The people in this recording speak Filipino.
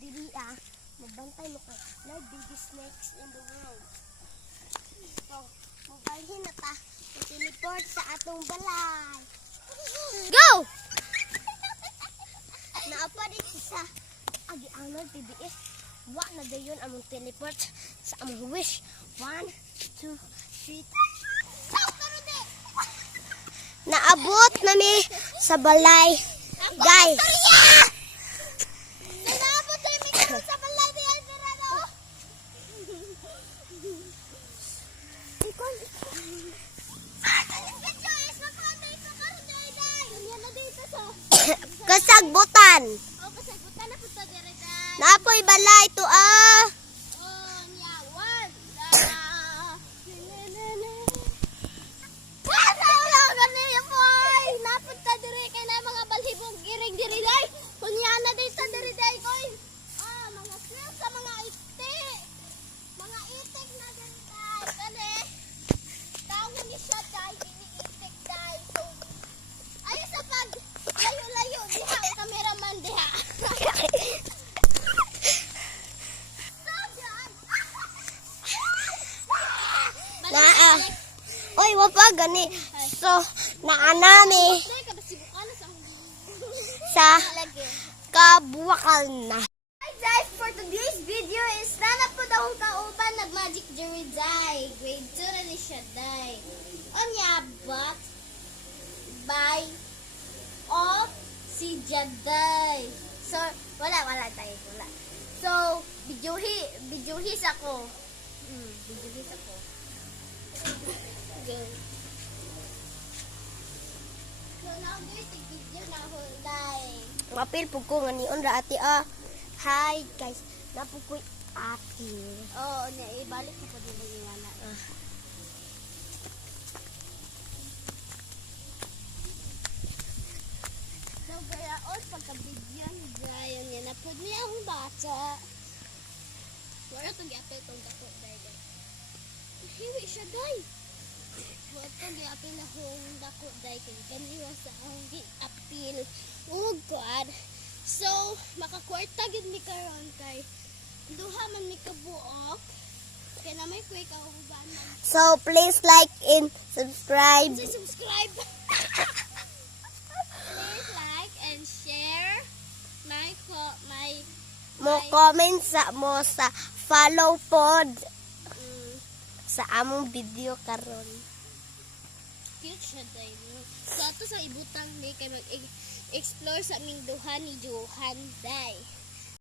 diri magbantay mo kay the biggest snakes in the world. So, mabalhin na ta. Teleport sa atong balay. Go! Naapa dito sa agi-anod PBS. Wa na dayon among teleport sa among wish. 1, 2, 3. Naabot na mi sa balay. Guys. Naabot na mi sa balay diyan Verano. Ikon. Kasagbutan. Oh, kasagbutan na punta dire dai. Napoy balay to ah. Oh, nya one. Napunta dire kay na mga balhibong giring dire dai. Kunya na dito dire dai koy. Ah, mga snails sa mga itik. Mga itik na dire dai. Kani. Tawon ni siya dai ini itik dai. So ayo sa pag layo-layo diha cameraman diha. Oy, wapa gani. So, naanami sa kabuwakal na. Hi guys, for today's video is nana po daw ang kauban nag-magic jewelry dye. Grade 2 na ni siya dye. Onya, but by of si Jaday. So, wala tayo, wala. So, videohis ako. Videohis ako. Go. So, now guys, i-video na ako dahil. Mapil po ko nga ni Ondra ate Hi guys, napukoy ate. Oo, ibalik ko pa din ang ingana. So, kaya pagka-bigyan, gaya niya na po niya ang bata. Wala itong giapil itong dako, dahil. Hiwi siya, dahil. Wala itong giapil na hong dako, dahil. Kaniwa sa ang giapil. Oh, God. So, makakwarta gid mi karon kay duha man mi kabuok. Kaya na may kuy kauban. So, please like and subscribe. Subscribe. Please like and share mo comment sa follow pod sa among video karon. Cute siya dahil. So, ato sa ibutang ni kay mag-explore sa aming duha ni Johan day.